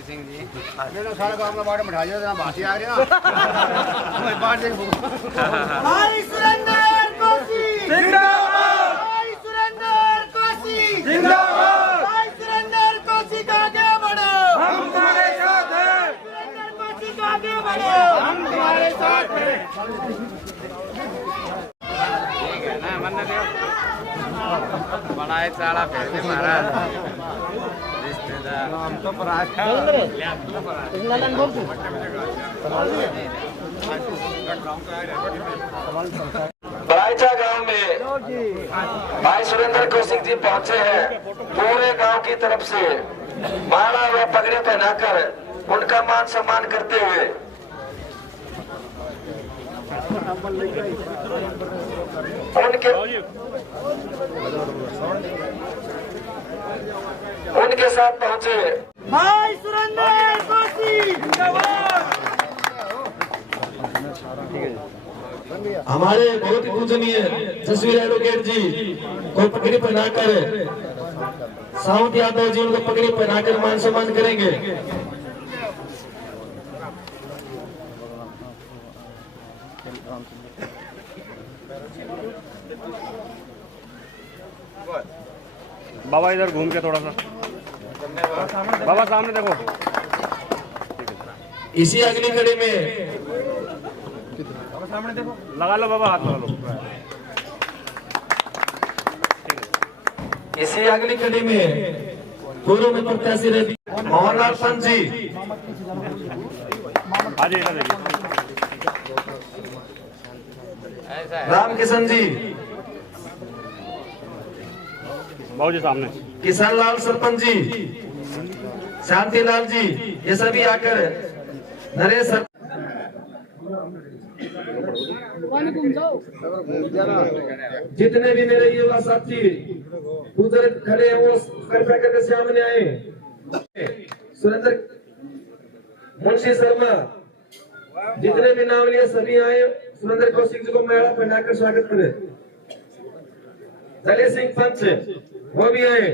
सिंह जी सारे गांव में बाहर बैठा दिया बासी आ रही ना बाहर देखो भाई सुरेंद्र कोसी जिंदाबाद भाई सुरेंद्र कोसी जिंदाबाद भाई सुरेंद्र कोसी का आगे बढ़ो हम तुम्हारे साथ हैं सुरेंद्र कोसी का आगे बढ़ो हम तुम्हारे साथ हैं ठीक है ना मन दे बनाए साला फिर महाराज हम तो बड़ाईचा गांव में भाई सुरेंद्र कौशिक जी पहुंचे हैं। पूरे गांव की तरफ से माला व पगड़ी पहनाकर उनका मान सम्मान करते हुए उनके साथ पहुंचे भाई सुरेंद्र कोसी जिंदाबाद। हमारे बहुत ही पूजनीय तस्वीर एडवोकेट जी को पगड़ी पहनाकर साउंत यादव जी उनको पगड़ी पहनाकर मान सम्मान करेंगे। बाबा इधर घूम के थोड़ा सा बाबा सामने देखो। इसी अगली कड़ी में सामने देखो लगा लो बाबा हाथ लगा लो। इसी अगली कड़ी में पूर्व में प्रत्याशी रहे मोहनलाल पंत जी आज इधर देखिए रामकिशन जी बाबू जी सामने किसान लाल सरपंच जी शांतिलाल जी ये सभी आकर नरेश जितने भी मेरे युवा साथी उधर खड़े हैं वो कृपया करके सामने आए। सुरेंद्र मुंशी शर्मा जितने भी नाम लिए सभी आए। सुरेंद्र कौशिक जी को मेला पहनाकर स्वागत करें। दलित सिंह पंच वो भी आए।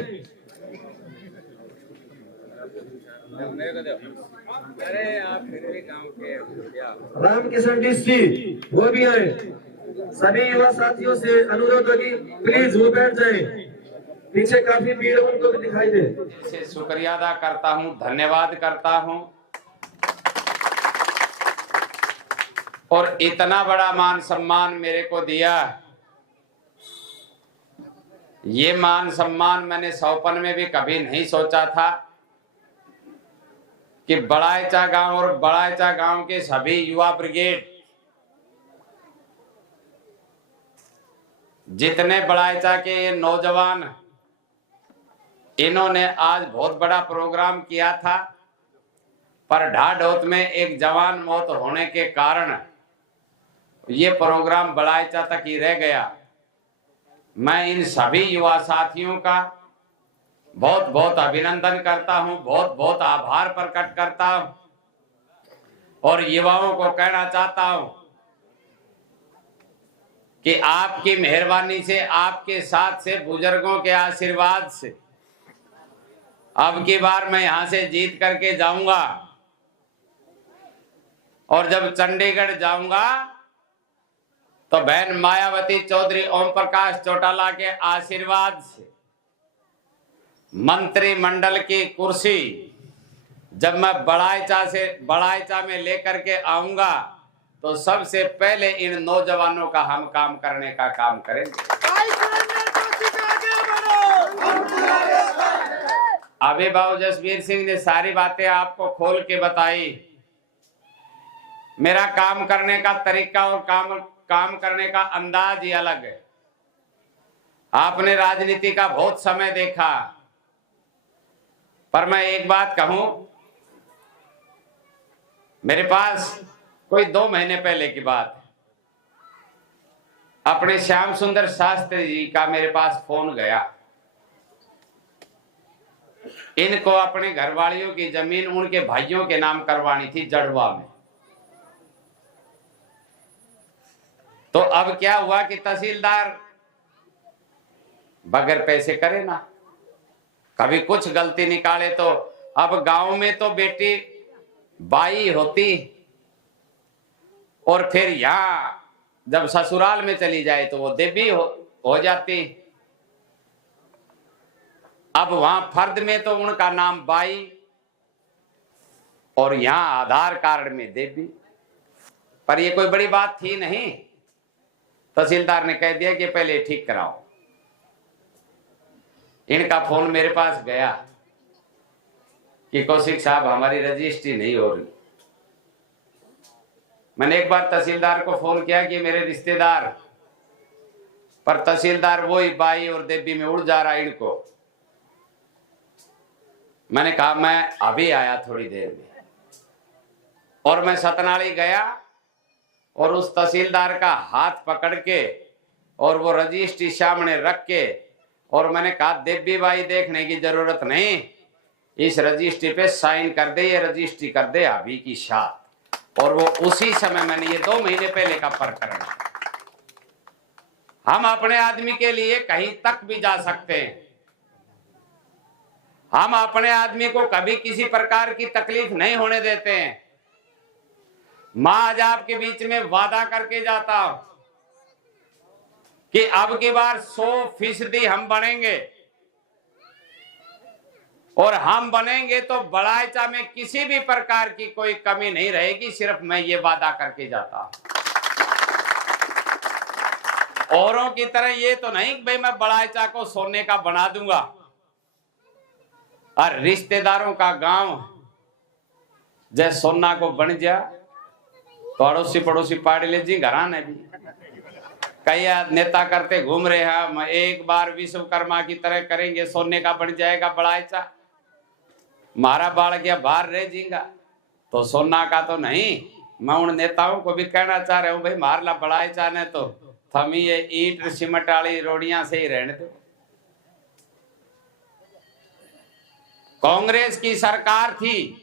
रामकिशन जी वो भी आए। सभी युवा साथियों से अनुरोध होगी प्लीज वो बैठ जाएं। पीछे काफी भीड़ उनको भी दिखाई दे। से शुक्रिया अदा करता हूं, धन्यवाद करता हूं। और इतना बड़ा मान सम्मान मेरे को दिया, ये मान सम्मान मैंने सौपन में भी कभी नहीं सोचा था कि बड़ाईचा गांव और बड़ाईचा गांव के सभी युवा ब्रिगेड जितने बड़ाईचा के ये नौजवान, इन्होंने आज बहुत बड़ा प्रोग्राम किया था, पर ढाढौत में एक जवान मौत होने के कारण ये प्रोग्राम बड़ाईचा तक ही रह गया। मैं इन सभी युवा साथियों का बहुत बहुत अभिनंदन करता हूं, बहुत बहुत आभार प्रकट करता हूं और युवाओं को कहना चाहता हूं कि आपकी मेहरबानी से, आपके साथ से, बुजुर्गों के आशीर्वाद से अब की बार मैं यहां से जीत करके जाऊंगा और जब चंडीगढ़ जाऊंगा तो बहन मायावती चौधरी ओम प्रकाश चौटाला के आशीर्वाद से मंत्रिमंडल की कुर्सी जब मैं बड़ाईचा में लेकर के आऊंगा तो सबसे पहले इन नौजवानों का हम काम करने का काम करेंगे। अभी बाबू जसवीर सिंह ने सारी बातें आपको खोल के बताई। मेरा काम करने का तरीका और काम करने का अंदाज ही अलग है। आपने राजनीति का बहुत समय देखा, पर मैं एक बात कहूं, मेरे पास कोई 2 महीने पहले की बात है, अपने श्याम सुंदर शास्त्री जी का मेरे पास फोन गया। इनको अपने घरवालियों की जमीन उनके भाइयों के नाम करवानी थी जड़वा में। तो अब क्या हुआ कि तहसीलदार बगैर पैसे करे ना, कभी कुछ गलती निकाले तो अब गांव में तो बेटी बाई होती और फिर यहां जब ससुराल में चली जाए तो वो देवी हो जाती। अब वहां फर्द में तो उनका नाम बाई और यहां आधार कार्ड में देवी, पर ये कोई बड़ी बात थी नहीं। तहसीलदार ने कह दिया कि पहले ठीक कराओ। इनका फोन मेरे पास गया कि कौशिक साहब हमारी रजिस्ट्री नहीं हो रही। मैंने एक बार तहसीलदार को फोन किया कि मेरे रिश्तेदार, पर तहसीलदार वही बाई और देवी में उड़ जा रहा इनको। मैंने कहा मैं अभी आया थोड़ी देर में, और मैं सतनाली गया और उस तहसीलदार का हाथ पकड़ के और वो रजिस्ट्री सामने रख के, और मैंने कहा देवी बाई देखने की जरूरत नहीं, इस रजिस्ट्री पे साइन कर दे, ये रजिस्ट्री कर दे अभी की साथ। और वो उसी समय मैंने, ये 2 महीने पहले का प्रकरण। हम अपने आदमी के लिए कहीं तक भी जा सकते हैं, हम अपने आदमी को कभी किसी प्रकार की तकलीफ नहीं होने देते हैं। मां आज आपके बीच में वादा करके जाता हूं कि अब की बार 100% हम बनेंगे, और हम बनेंगे तो बड़ाइचा में किसी भी प्रकार की कोई कमी नहीं रहेगी। सिर्फ मैं ये वादा करके जाता हूं। औरों की तरह ये तो नहीं कि भाई मैं बड़ाइचा को सोने का बना दूंगा, और रिश्तेदारों का गांव जैसे सोना को बन जा तो अड़ोसी पड़ोसी पाड़ी ले जी घराने भी। कई नेता करते घूम रहे हैं, हम एक बार विश्वकर्मा की तरह करेंगे, सोने का बन जाएगा बड़ाइचा, मारा बाढ़ गया बाहर रह जीगा, तो सोना का तो नहीं। मैं उन नेताओं को भी कहना चाह रहा हूं, भाई मारला बड़ाइचा ने तो थमी ये ईट सीमेंट वाली रोडियां से ही रहने दो। कांग्रेस की सरकार थी,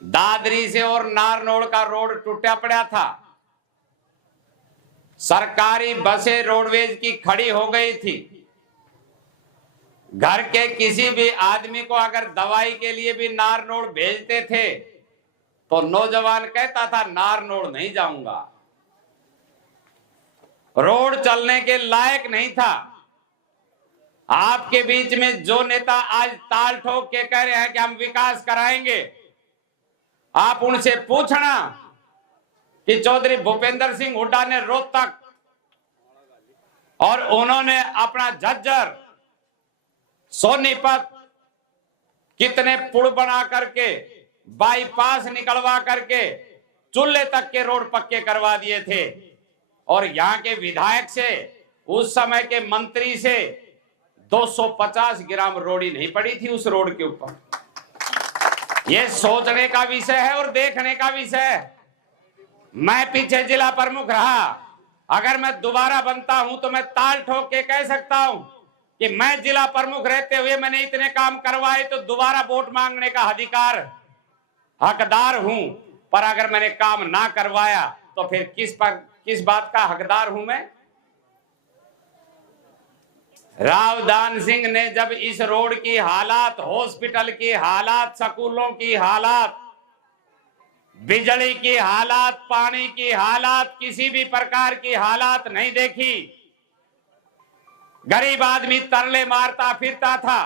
दादरी से और नारनौल का रोड टूटा पड़ा था, सरकारी बसें रोडवेज की खड़ी हो गई थी। घर के किसी भी आदमी को अगर दवाई के लिए भी नारनौल भेजते थे तो नौजवान कहता था नारनौल नहीं जाऊंगा, रोड चलने के लायक नहीं था। आपके बीच में जो नेता आज ताल ठोक के कह रहे हैं कि हम विकास कराएंगे, आप उनसे पूछना कि चौधरी भूपेंद्र सिंह हुड्डा ने रोहतक और उन्होंने अपना झज्जर सोनीपत कितने पुल बना करके, बाईपास निकलवा करके चूल्हे तक के रोड पक्के करवा दिए थे। और यहाँ के विधायक से, उस समय के मंत्री से 250 ग्राम रोड़ी नहीं पड़ी थी उस रोड के ऊपर। ये सोचने का विषय है और देखने का विषय है। मैं पीछे जिला प्रमुख रहा, अगर मैं दोबारा बनता हूं तो मैं ताल ठोक के कह सकता हूं कि मैं जिला प्रमुख रहते हुए मैंने इतने काम करवाए, तो दोबारा वोट मांगने का अधिकार हकदार हूं। पर अगर मैंने काम ना करवाया तो फिर किस बात का हकदार हूं मैं? रावदान सिंह ने जब इस रोड की हालात, हॉस्पिटल की हालात, स्कूलों की हालात, बिजली की हालात, पानी की हालात, किसी भी प्रकार की हालात नहीं देखी, गरीब आदमी तरले मारता फिरता था।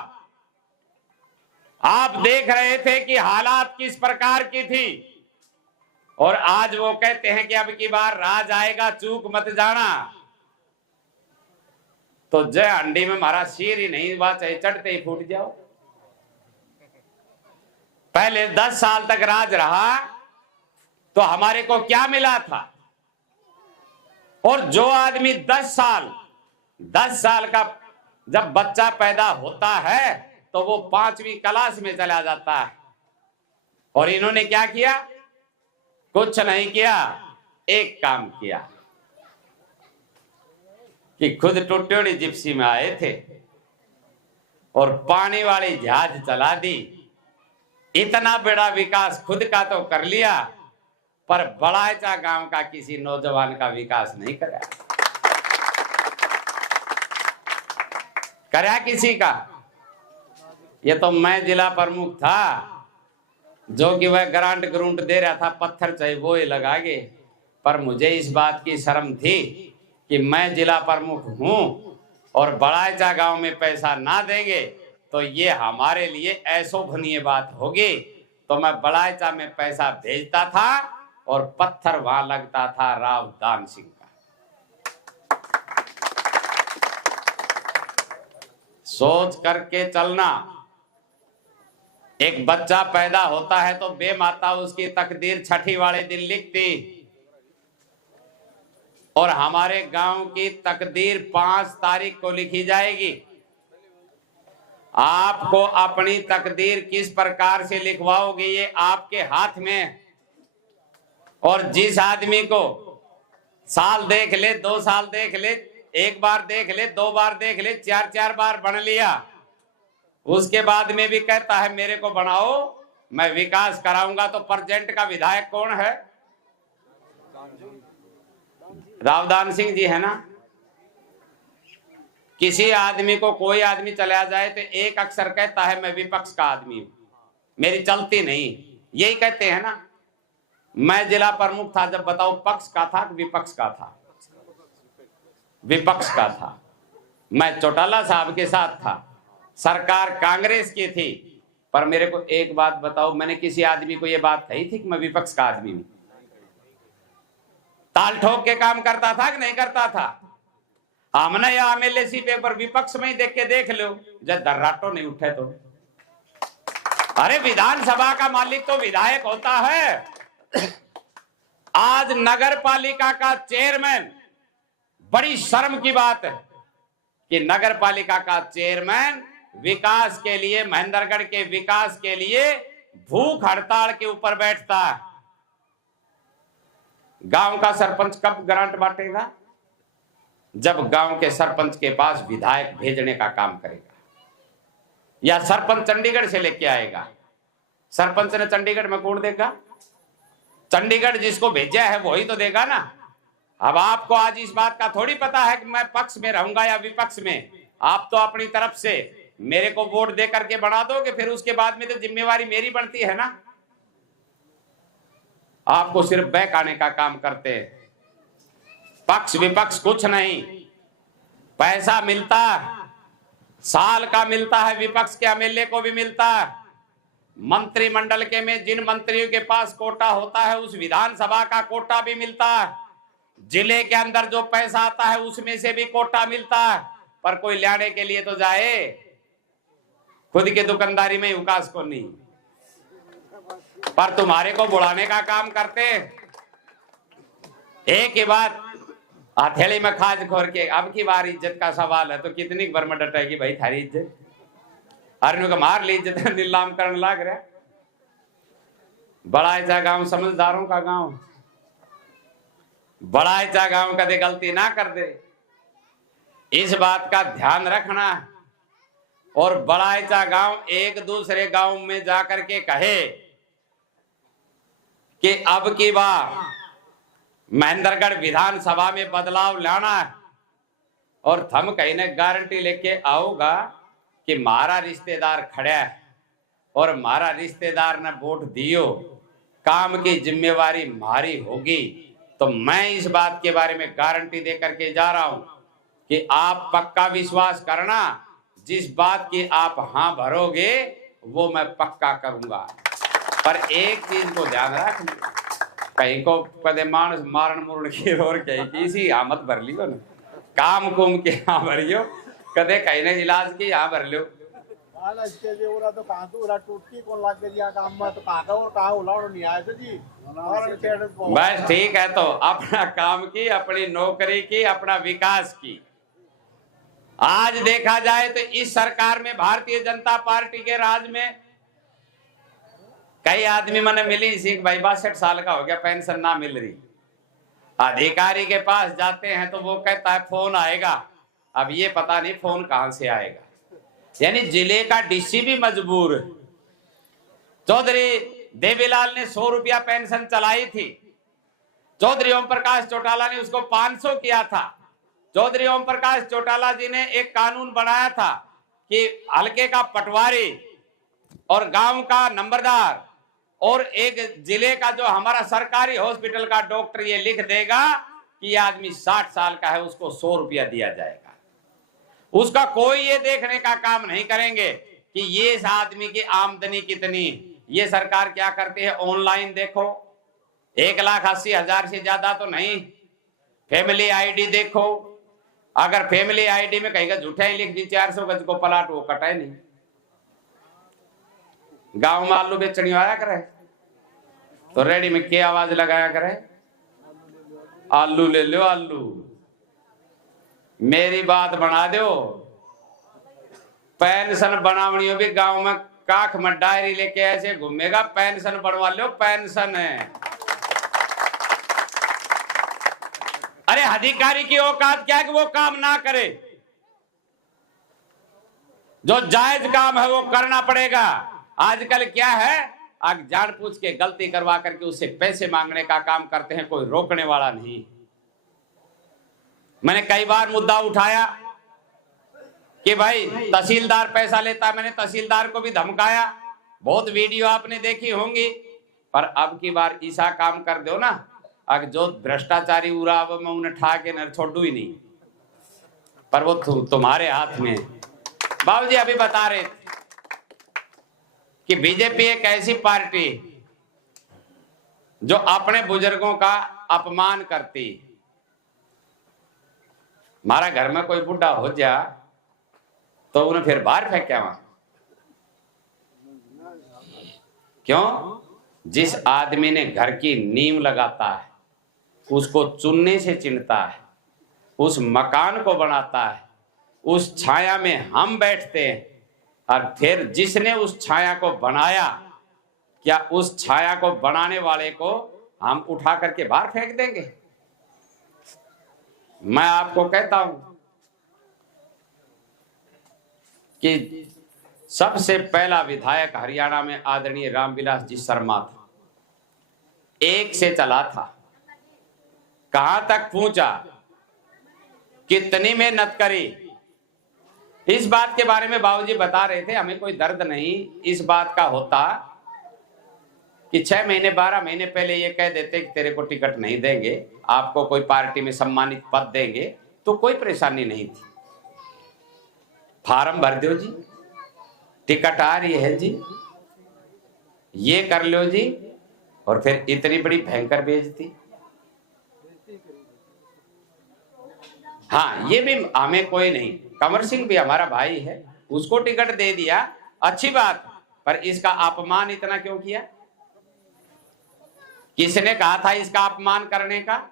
आप देख रहे थे कि हालात किस प्रकार की थी, और आज वो कहते हैं कि अब की बार राज आएगा, चूक मत जाना। तो जय हंडी में हमारा सिर ही नहीं हुआ, चाहे चढ़ते ही फूट जाओ। पहले 10 साल तक राज रहा तो हमारे को क्या मिला था? और जो आदमी 10 साल का जब बच्चा पैदा होता है तो वो 5वीं क्लास में चला जाता है। और इन्होंने क्या किया? कुछ नहीं किया, एक काम किया कि खुद टुट्योड़ी जिप्सी में आए थे और पानी वाली जहाज चला दी। इतना बड़ा विकास खुद का तो कर लिया, पर बड़ाइचा गांव का किसी नौजवान का विकास नहीं करा। करा किसी का? ये तो मैं जिला प्रमुख था जो कि वह ग्रांट ग्रूंट दे रहा था, पत्थर चाहे वो ही लगा गे, पर मुझे इस बात की शर्म थी कि मैं जिला प्रमुख हूं और बड़ाइचा गांव में पैसा ना देंगे तो ये हमारे लिए ऐशोभनीय बात होगी। तो मैं बड़ाइचा में पैसा भेजता था और पत्थर वहां लगता था रावदान सिंह का। सोच करके चलना। एक बच्चा पैदा होता है तो बेमाता उसकी तकदीर छठी वाले दिन लिखती, और हमारे गांव की तकदीर 5 तारीख को लिखी जाएगी। आपको अपनी तकदीर किस प्रकार से लिखवाओगे ये आपके हाथ में है। और जिस आदमी को साल देख ले, 2 साल देख ले, 1 बार देख ले, 2 बार देख ले, 4 बार बन लिया, उसके बाद में भी कहता है मेरे को बनाओ, मैं विकास कराऊंगा, तो प्रेजेंट का विधायक कौन है? रावदान सिंह जी है ना। किसी आदमी को कोई आदमी चला जाए तो एक अक्सर कहता है मैं विपक्ष का आदमी हूं, मेरी चलती नहीं, यही कहते हैं ना। मैं जिला प्रमुख था जब, बताओ पक्ष का था कि विपक्ष का था? विपक्ष का था। मैं चौटाला साहब के साथ था, सरकार कांग्रेस की थी, पर मेरे को एक बात बताओ, मैंने किसी आदमी को यह बात कही थी कि मैं विपक्ष का आदमी हूं? ताल ठोक के काम करता था कि नहीं करता था? हमने या एमएलए पेपर विपक्ष में ही देख के देख लो, जब दर्राटो नहीं उठे तो। अरे विधानसभा का मालिक तो विधायक होता है। आज नगर पालिका का चेयरमैन, बड़ी शर्म की बात है कि नगर पालिका का चेयरमैन विकास के लिए, महेंद्रगढ़ के विकास के लिए भूख हड़ताल के ऊपर बैठता है। गांव का सरपंच कब ग्रांट बांटेगा? जब गांव के सरपंच के पास विधायक भेजने का काम करेगा, या सरपंच चंडीगढ़ से लेके आएगा। सरपंच ने चंडीगढ़ में कौन देगा? चंडीगढ़ जिसको भेजा है वही तो देगा ना। अब आपको आज इस बात का थोड़ी पता है कि मैं पक्ष में रहूंगा या विपक्ष में। आप तो अपनी तरफ से मेरे को वोट दे करके बना दोगे, फिर उसके बाद में तो जिम्मेवारी मेरी बनती है ना। आपको सिर्फ बहकाने का काम करते हैं। पक्ष विपक्ष कुछ नहीं। पैसा मिलता साल का मिलता है, विपक्ष के एमएलए को भी मिलता है। मंत्रिमंडल के में जिन मंत्रियों के पास कोटा होता है उस विधानसभा का कोटा भी मिलता है। जिले के अंदर जो पैसा आता है उसमें से भी कोटा मिलता है। पर कोई लाने के लिए तो जाए, खुद की दुकानदारी में विकास को नहीं, पर तुम्हारे को बुलाने का काम करते। एक ही बात, हथेली में खाज खोर के, अब की बार इज्जत का सवाल है तो कितनी बार में डटेगी भाई थारी इज्जत? अरे का मार ली इज्जत, नीलाम करने लग रहा। बड़ाइचा गांव समझदारों का गांव। बड़ाइचा गांव कदे गलती ना कर दे, इस बात का ध्यान रखना। और बड़ाइचा गांव एक दूसरे गांव में जाकर के कहे कि अब की बार महेंद्रगढ़ विधानसभा में बदलाव लाना है, और थम कहीं ने गारंटी लेके आओगा कि मारा रिश्तेदार खड़ा है और मारा रिश्तेदार ने वोट दियो, काम की जिम्मेवारी मारी होगी। तो मैं इस बात के बारे में गारंटी दे करके जा रहा हूं कि आप पक्का विश्वास करना, जिस बात की आप हां भरोगे वो मैं पक्का करूंगा। पर एक चीज को ध्यान रखना, कहीं को कदे मानस मारण मुरण की और कहीं किसी आमद भर लियो ना, काम कुम के यहाँ भरियो, कदे कहीं ने इलाज की यहाँ भर लियो। तो बस ठीक है, तो अपना काम की, अपनी नौकरी की, अपना विकास की। आज देखा जाए तो इस सरकार में, भारतीय जनता पार्टी के राज में, कई आदमी मैंने मिली इसी भाई 62 साल का हो गया, पेंशन ना मिल रही। अधिकारी के पास जाते हैं तो वो कहता है फोन आएगा। अब ये पता नहीं फोन कहां से आएगा। यानी जिले का डीसी भी मजबूर है। चौधरी देवीलाल ने 100 रुपया पेंशन चलाई थी, चौधरी ओम प्रकाश चौटाला ने उसको 500 किया था। चौधरी ओम प्रकाश चौटाला जी ने एक कानून बनाया था कि हल्के का पटवारी और गांव का नंबरदार और एक जिले का जो हमारा सरकारी हॉस्पिटल का डॉक्टर ये लिख देगा कि ये आदमी 60 साल का है, उसको 100 रुपया दिया जाएगा। उसका कोई ये देखने का काम नहीं करेंगे कि ये इस आदमी की आमदनी कितनी। ये सरकार क्या करती है, ऑनलाइन देखो, 1,80,000 से ज्यादा तो नहीं। फैमिली आईडी देखो, अगर फैमिली आईडी में कहीं का झूठा ही लिख दी 400 गज को प्लाट, वो कटा ही नहीं। गांव में आलू बेचनी आया करे तो रेडी में क्या आवाज लगाया करे, आलू ले लो आलू, मेरी बात बना दो। पेंशन बनावनी हो भी गांव में काख में डायरी लेके ऐसे घूमेगा, पेंशन बनवा लो, पेंशन है। अरे अधिकारी की औकात क्या है कि वो काम ना करे, जो जायज काम है वो करना पड़ेगा। आजकल क्या है, आग जान पूछ के गलती करवा करके उससे पैसे मांगने का काम करते हैं, कोई रोकने वाला नहीं। मैंने कई बार मुद्दा उठाया कि भाई तहसीलदार पैसा लेता है, मैंने तहसीलदार को भी धमकाया, बहुत वीडियो आपने देखी होंगी। पर अब की बार ऐसा काम कर दो ना, अगर जो भ्रष्टाचारी उड़ा मैं उन्हें ठा के न छोड़ू ही नहीं, पर वो तुम्हारे हाथ में। बाबूजी अभी बता रहे थे कि बीजेपी एक ऐसी पार्टी जो अपने बुजुर्गों का अपमान करती। हमारा घर में कोई बुढ़ा हो जा तो उन्हें फिर बाहर फेंका वहां, क्यों? जिस आदमी ने घर की नींव लगाता है, उसको चुनने से चिन्हता है, उस मकान को बनाता है, उस छाया में हम बैठते हैं, और फिर जिसने उस छाया को बनाया, क्या उस छाया को बनाने वाले को हम उठा करके बाहर फेंक देंगे? मैं आपको कहता हूं कि सबसे पहला विधायक हरियाणा में आदरणीय रामविलास जी शर्मा था। 1 से चला था, कहां तक पहुंचा, कितनी मेहनत करी। इस बात के बारे में बाबूजी बता रहे थे, हमें कोई दर्द नहीं इस बात का होता कि 6 महीने 12 महीने पहले ये कह देते कि तेरे को टिकट नहीं देंगे, आपको कोई पार्टी में सम्मानित पद देंगे, तो कोई परेशानी नहीं थी। फार्म भर दो जी, टिकट आ रही है जी, ये कर लो जी, और फिर इतनी बड़ी भयंकर बेइज्जती। हाँ, ये भी हमें कोई नहीं, कंवर सिंह भी हमारा भाई है, उसको टिकट दे दिया, अच्छी बात, पर इसका अपमान इतना क्यों किया? किसने कहा था इसका अपमान करने का?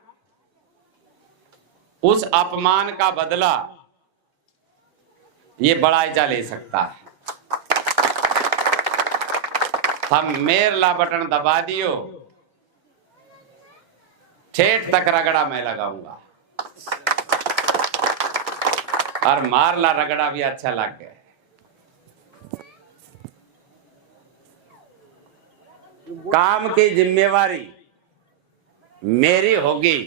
उस अपमान का बदला ये बड़ाईचा ले सकता है। हम मेरला बटन दबा दियो, ठेठ तक रगड़ा मैं लगाऊंगा, और मारला रगड़ा भी अच्छा लग गया। काम की जिम्मेवारी मेरी होगी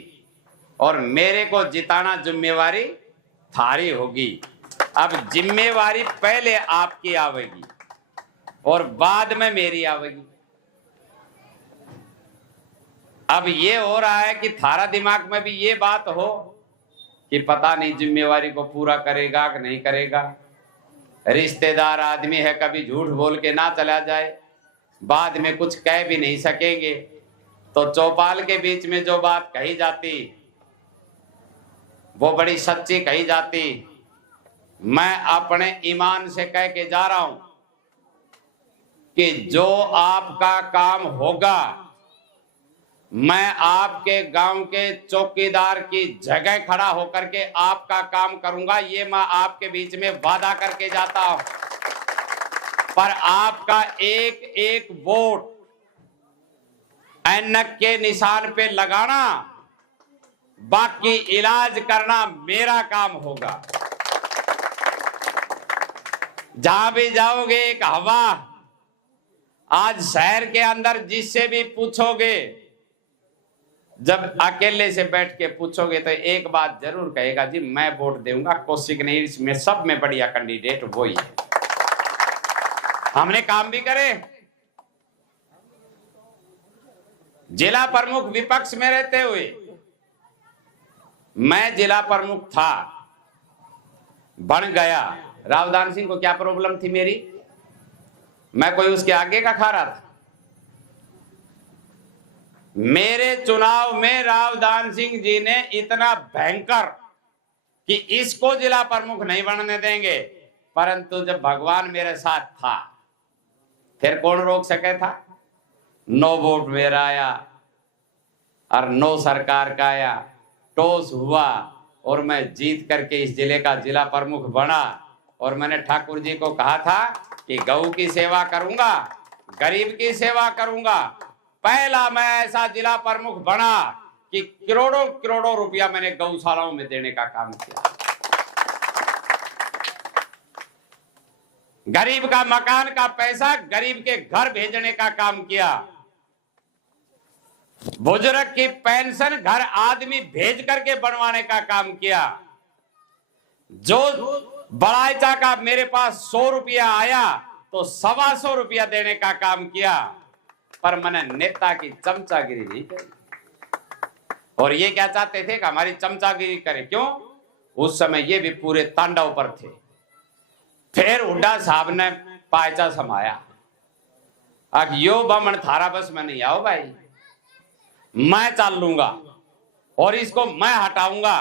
और मेरे को जिताना जिम्मेवारी थारी होगी। अब जिम्मेवारी पहले आपकी आवेगी और बाद में मेरी आवेगी। अब ये हो रहा है कि थारा दिमाग में भी ये बात हो कि पता नहीं जिम्मेवारी को पूरा करेगा कि नहीं करेगा। रिश्तेदार आदमी है, कभी झूठ बोल के ना चला जाए, बाद में कुछ कह भी नहीं सकेंगे, तो चौपाल के बीच में जो बात कही जाती वो बड़ी सच्ची कही जाती। मैं अपने ईमान से कह के जा रहा हूं कि जो आपका काम होगा, मैं आपके गांव के चौकीदार की जगह खड़ा होकर के आपका काम करूंगा, ये मैं आपके बीच में वादा करके जाता हूं। पर आपका एक एक वोट ऐनक के निशान पे लगाना, बाकी इलाज करना मेरा काम होगा। जहां भी जाओगे एक हवा, आज शहर के अंदर जिससे भी पूछोगे जब अकेले से बैठ के पूछोगे तो एक बात जरूर कहेगा, जी मैं वोट दूंगा कौशिक नहीं, इसमें सब में बढ़िया कैंडिडेट वही है। हमने काम भी करे। जिला प्रमुख विपक्ष में रहते हुए मैं जिला प्रमुख था, बन गया। रावदान सिंह को क्या प्रॉब्लम थी मेरी? मैं कोई उसके आगे का खा रहा था? मेरे चुनाव में रावदान सिंह जी ने इतना भयंकर कि इसको जिला प्रमुख नहीं बनने देंगे, परंतु जब भगवान मेरे साथ था फिर कौन रोक सके था? 9 वोट मेरा आया और 9 सरकार का आया, टॉस हुआ और मैं जीत करके इस जिले का जिला प्रमुख बना। और मैंने ठाकुर जी को कहा था कि गऊ की सेवा करूंगा, गरीब की सेवा करूंगा। पहला मैं ऐसा जिला प्रमुख बना कि करोड़ों करोड़ों रुपया मैंने गौशालाओं में देने का काम किया। गरीब का मकान का पैसा गरीब के घर भेजने का काम किया। बुजुर्ग की पेंशन घर आदमी भेज करके बनवाने का काम किया। जो बड़ाईचा का मेरे पास 100 रुपया आया तो 125 रुपया देने का काम किया। पर मैंने नेता की चमचागिरी नहीं करी। और ये क्या चाहते थे कि हमारी चमचागिरी करे। क्यों? उस समय ये भी पूरे तांडव पर थे। फिर हुड्डा साहब ने पायचा समाया, अब यो बमन थारा बस में नहीं आओ भाई, मैं चल लूंगा और इसको मैं हटाऊंगा।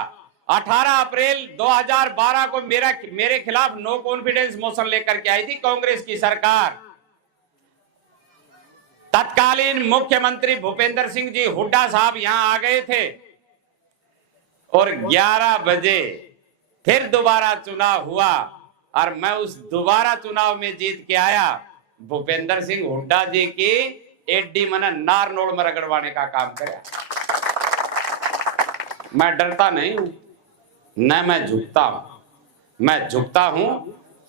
18 अप्रैल 2012 को मेरे खिलाफ नो कॉन्फिडेंस मोशन लेकर के आई थी कांग्रेस की सरकार। तत्कालीन मुख्यमंत्री भूपेंद्र सिंह जी हुड्डा साहब यहां आ गए थे और 11 बजे फिर दोबारा चुनाव हुआ और मैं उस दोबारा चुनाव में जीत के आया। भूपेंद्र सिंह हुड्डा जी की एडी मना नारनोल में रगड़वाने का काम किया। मैं डरता नहीं हूं, न मैं झुकता हूं। मैं झुकता हूं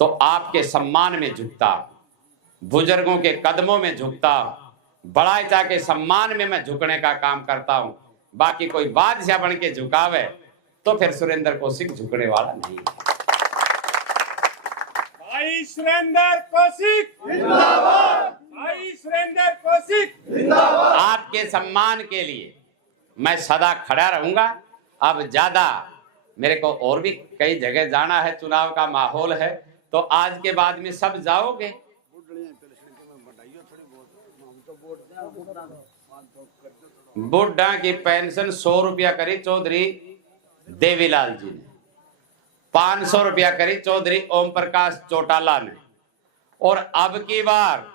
तो आपके सम्मान में झुकता हूं, बुजुर्गों के कदमों में झुकता हूं, बड़ाईचा के सम्मान में मैं झुकने का काम करता हूं। बाकी कोई बादशाह बन के झुकावे तो फिर सुरेंद्र कौशिक झुकने वाला नहीं है। भाई सुरेंद्र कौशिक जिंदाबाद, भाई सुरेंद्र कौशिक जिंदाबाद। आपके सम्मान के लिए मैं सदा खड़ा रहूंगा। अब ज्यादा मेरे को और भी कई जगह जाना है, चुनाव का माहौल है, तो आज के बाद में सब जाओगे। बुढ़ा की पेंशन 100 रुपया करी चौधरी देवीलाल जी ने, 500 रुपया करी चौधरी ओम प्रकाश चौटाला ने, और अब की बार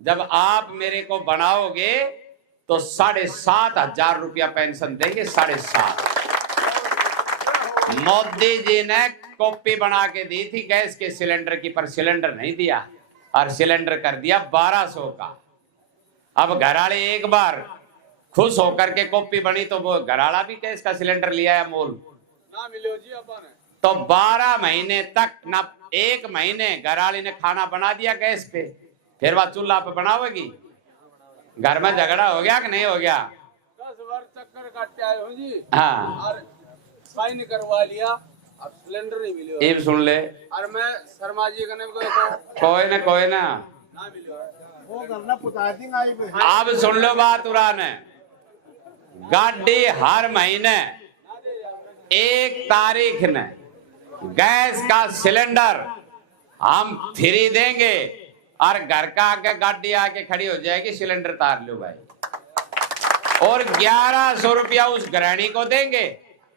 जब आप मेरे को बनाओगे तो 7,500 रुपया पेंशन देंगे। 7,500। मोदी जी ने कॉपी बना के दी थी गैस के सिलेंडर की, पर सिलेंडर नहीं दिया और सिलेंडर कर दिया 1200 का। अब घराड़े एक बार खुश होकर के कॉपी बनी तो वो घराड़ा भी गैस का सिलेंडर लिया है मोल ना मिलो जी अपन तो 12 महीने तक ना 1 महीने घराड़ी ने खाना बना दिया गैस पे, फिर वह चूल्हा पे बनावेगी। घर में झगड़ा हो गया कि नहीं हो गया? 10 बार चक्कर काटते आए हो जी। हाँ, और साइन करवा लिया, अब सिलेंडर नहीं मिले। ये सुन ले, और मैं शर्मा जी का नाम कोई ना ना मिलो वो करना पुता देंगे। अब सुन लो बात उड़ान है। गाड़ी हर महीने 1 तारीख ने गैस का सिलेंडर हम फ्री देंगे और घर का आगे गाड़ी आके खड़ी हो जाएगी, सिलेंडर तार लो भाई। और 1100 रुपया उस गृहिणी को देंगे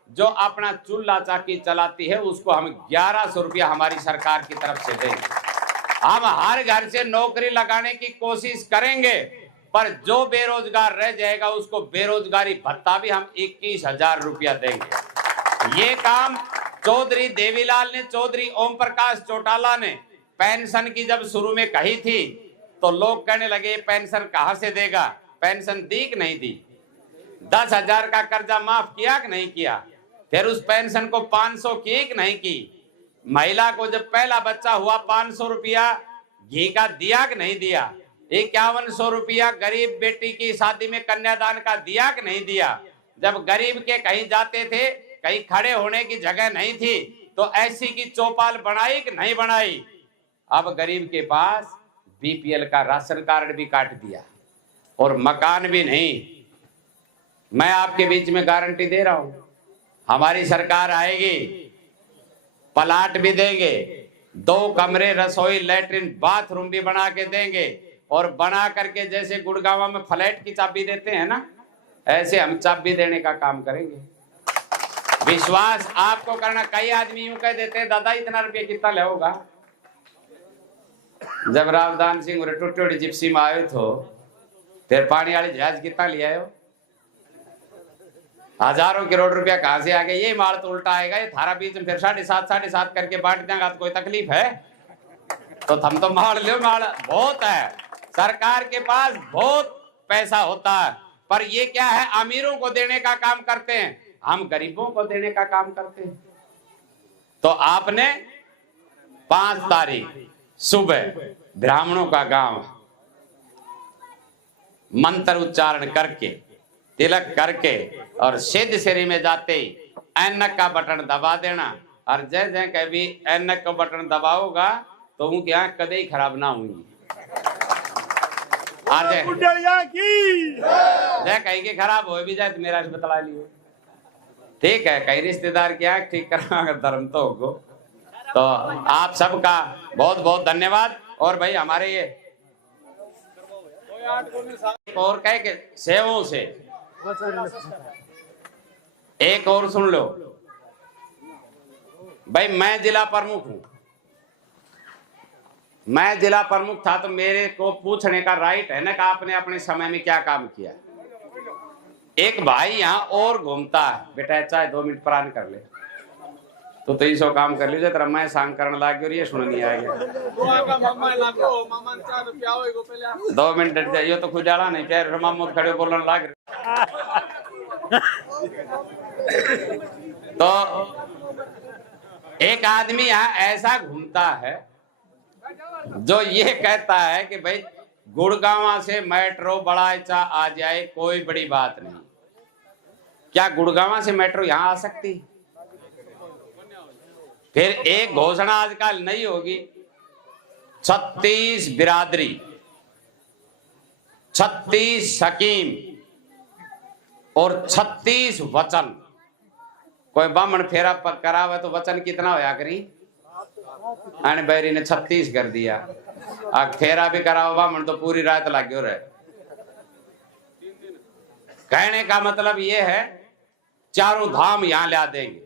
जो अपना चूल्हा चाकी चलाती है, उसको हम 1100 रुपया हमारी सरकार की तरफ से देंगे। हम हर घर से नौकरी लगाने की कोशिश करेंगे, पर जो बेरोजगार रह जाएगा उसको बेरोजगारी भत्ता भी हम 21,000 रुपया देंगे। ये काम चौधरी देवीलाल ने, चौधरी ओम प्रकाश चौटाला ने पेंशन की जब शुरू में कही थी तो लोग कहने लगे पेंशन कहां से देगा। पेंशन दी कि नहीं दी? 10,000 का कर्जा माफ किया कि नहीं किया? फिर उस पेंशन को 500 की कि नहीं की? महिला को जब पहला बच्चा हुआ 500 रुपया घी का दिया कि नहीं दिया? 5100 रुपया गरीब बेटी की शादी में कन्यादान का दिया कि नहीं दिया? जब गरीब के कहीं जाते थे, कहीं खड़े होने की जगह नहीं थी, तो ऐसी की चौपाल बनाई कि नहीं बनाई। अब गरीब के पास बीपीएल का राशन कार्ड भी काट दिया और मकान भी नहीं। मैं आपके बीच में गारंटी दे रहा हूं, हमारी सरकार आएगी, प्लाट भी देंगे, 2 कमरे, रसोई, लैट्रिन, बाथरूम भी बना के देंगे, और बना करके जैसे गुड़गांव में फ्लैट की चाबी देते हैं ना, ऐसे हम चाबी देने का काम करेंगे। विश्वास आपको करना। कई आदमी यूं कह देते हैं, दादा इतना रुपये कितना ले होगा। जब रावदान सिंह टूटी जिप्सी में आयो तो फिर पानी वाली जहाज कितना ले आयो, हजारों करोड़ रुपया कहां से आ गए। ये माल तो उल्टा आएगा, ये थारा बीच में फिर 7.5 करके बांट देंगे, तो कोई तकलीफ है? तो हम तो माल लो, माल बहुत है, सरकार के पास बहुत पैसा होता है, पर ये क्या है, अमीरों को देने का काम करते हैं, हम गरीबों को देने का काम करते हैं। तो आपने 5 तारीख सुबह ब्राह्मणों का गांव मंत्र उच्चारण करके, तिलक करके, और सिद्ध श्री में जाते ही ऐनक का बटन दबा देना। और जय जय कभी ऐनक का बटन दबाओगा तो उनकी आंख कदे ही खराब ना होंगी। जय कहीं खराब हो भी जाए तो मेरा बतला लियो, ठीक है। कई रिश्तेदार की आंख ठीक करना धर्म तो होगो। तो आप सबका बहुत बहुत धन्यवाद। और भाई हमारे ये और कह के सेवों से एक और सुन लो भाई, मैं जिला प्रमुख हूं, मैं जिला प्रमुख था तो मेरे को पूछने का राइट है ना कि आपने अपने समय में क्या काम किया। एक भाई यहाँ और घूमता है, बेटा चाहे 2 मिनट प्राण कर ले तो 300 काम कर लीजिए, तेरा मैं सांग करने लग गया और ये सुन नहीं आएगा। 2 मिनट जाइए तो खुद डाला नहीं क्या, मामू खड़े बोलने लग। तो एक आदमी यहाँ ऐसा घूमता है जो ये कहता है कि भाई गुड़गांव से मेट्रो बड़ाइचा आ जाए कोई बड़ी बात नहीं। क्या गुड़गांव से मेट्रो यहाँ आ सकती? फिर एक घोषणा आजकल नहीं होगी, 36 बिरादरी, 36 हकीम और 36 वचन। कोई बामण फेरा करावे तो वचन कितना होया करी? आने बैरी ने 36 कर दिया। अब फेरा भी कराओ बामण तो पूरी रात लाग्यो रहे। कहने का मतलब ये है, चारों धाम यहाँ ला देंगे,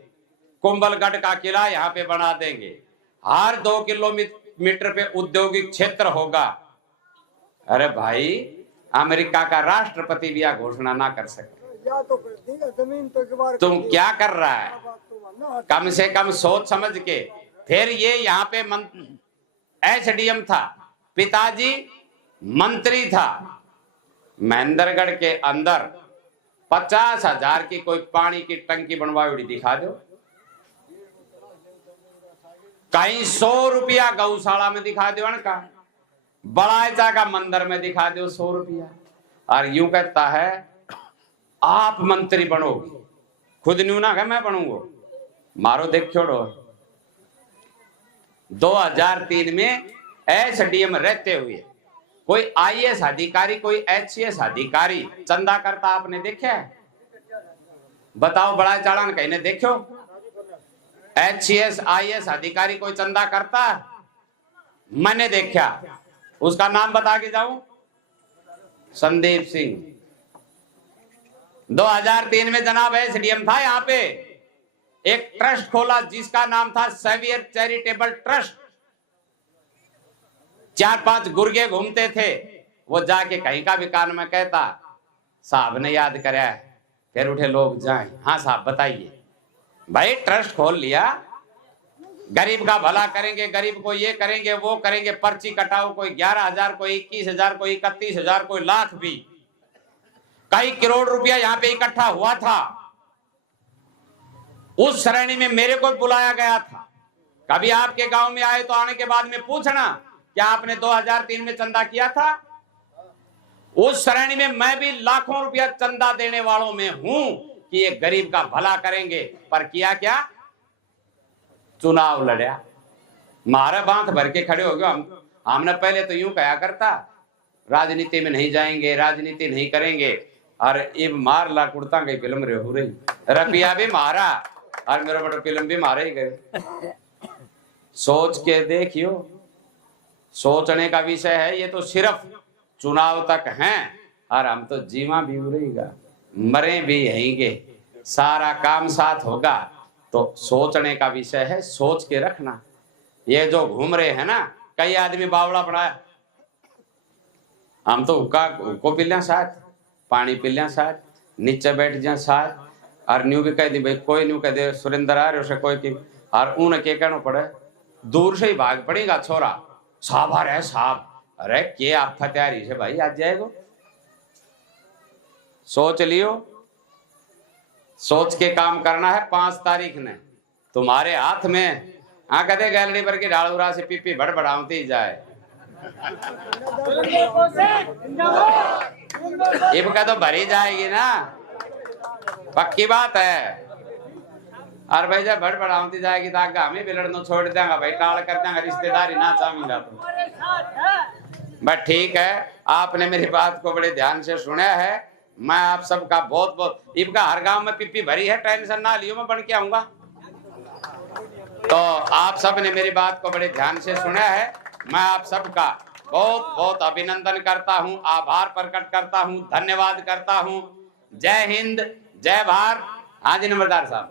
कुंभलगढ़ का किला यहाँ पे बना देंगे, हर 2 किलोमीटर पे औद्योगिक क्षेत्र होगा। अरे भाई, अमेरिका का राष्ट्रपति भी यह घोषणा ना कर सके। तुम क्या कर रहा है? कम से कम सोच समझ के। फिर ये यहाँ पे एसडीएम था, पिताजी मंत्री था। महेंद्रगढ़ के अंदर 50,000 की कोई पानी की टंकी बनवाई दिखा दो, कहीं 100 रुपया गौशाला में दिखा दो, का बड़ाइचा का मंदिर में दिखा दो 100 रुपया। और यूं कहता है आप मंत्री बनोगे, खुद न्यू ना मैं बनूंगा, मारो देख छोड़ो। 2003 में एसडीएम रहते हुए कोई आईएएस अधिकारी, कोई एचसीएस अधिकारी चंदा करता आपने देखा है? बताओ, बड़ा चालान कहीं ने देखो? एचसीएस आईएएस अधिकारी कोई चंदा करता? मैंने देखा। उसका नाम बता के जाऊं, संदीप सिंह। 2003 में जनाब एसडीएम था, यहाँ पे एक ट्रस्ट खोला जिसका नाम था सेवियर चैरिटेबल ट्रस्ट। 4-5 गुर्गे घूमते थे, वो जाके कहीं का भी कान में कहता, साहब ने याद कराया है, फिर उठे लोग जाएं, हाँ साहब बताइए। भाई ट्रस्ट खोल लिया, गरीब का भला करेंगे, गरीब को ये करेंगे वो करेंगे, पर्ची कटाओ, कोई 11,000, कोई 21,000, कोई 31,000, कोई लाख भी, कई करोड़ रुपया यहाँ पे इकट्ठा हुआ था। उस श्रेणी में मेरे को बुलाया गया था। कभी आपके गांव में आए तो आने के बाद में पूछना क्या आपने 2003 में चंदा किया था? उस श्रेणी में मैं भी लाखों रुपया चंदा देने वालों में हूं, कि ये गरीब का भला करेंगे, पर किया क्या? चुनाव लड़ा, मारा बांध भर के खड़े हो गए। हमने पहले तो यूं कहा करता राजनीति में नहीं जाएंगे, राजनीति नहीं करेंगे, और अब मार ला कुर्ता की फिल्म रे हो रही, रुपया भी मारा और मेरे बड़े फिल्म भी मारे ही गए। सोच के देखियो, सोचने का विषय है। ये तो सिर्फ चुनाव तक हैं, और हम तो जीवा भी उड़ेगा, मरे भी यहींगे, सारा काम साथ होगा। तो सोचने का विषय है, सोच के रखना। ये जो घूम रहे हैं ना, कई आदमी बावड़ा पड़ा, हम तो को पिलिया साथ, पानी पिलिया साथ, नीचे बैठ जाए साथ, और न्यू भी कह दी भाई कोई न्यू कह दे सुरेंद्र आ रहे कोई की, और ऊन के कहना पड़े, दूर से ही भाग पड़ेगा छोरा, साहब आ रहे साहब, अरे के आप तैयारी से भाई आज जाएगा। सोच लियो, सोच के काम करना है। 5 तारीख ने तुम्हारे हाथ में कहते गैलरी पर की ढालूरा से पीपी बड़बड़ाती जाए, इनका तो भरी जाएगी ना, पक्की बात है। और भाई जब बड़बड़ाती जाएगी तो आगे हमें बिलड़ना छोड़ देंगे भाई, टाल कर देंगे, रिश्तेदारी ना चाहेंगे तो। बट ठीक है, आपने मेरी बात को बड़े ध्यान से सुना है। मैं आप सबका बहुत बहुत, इनका हर गांव में पिप्पी भरी है, टेंशन ना लियो, मैं बन के आऊंगा। तो आप सब ने मेरी बात को बड़े ध्यान से सुना है। मैं आप सबका बहुत बहुत अभिनंदन करता हूं, आभार प्रकट करता हूं, धन्यवाद करता हूं। जय हिंद, जय भारत। हाँ जी नंबरदार साहब।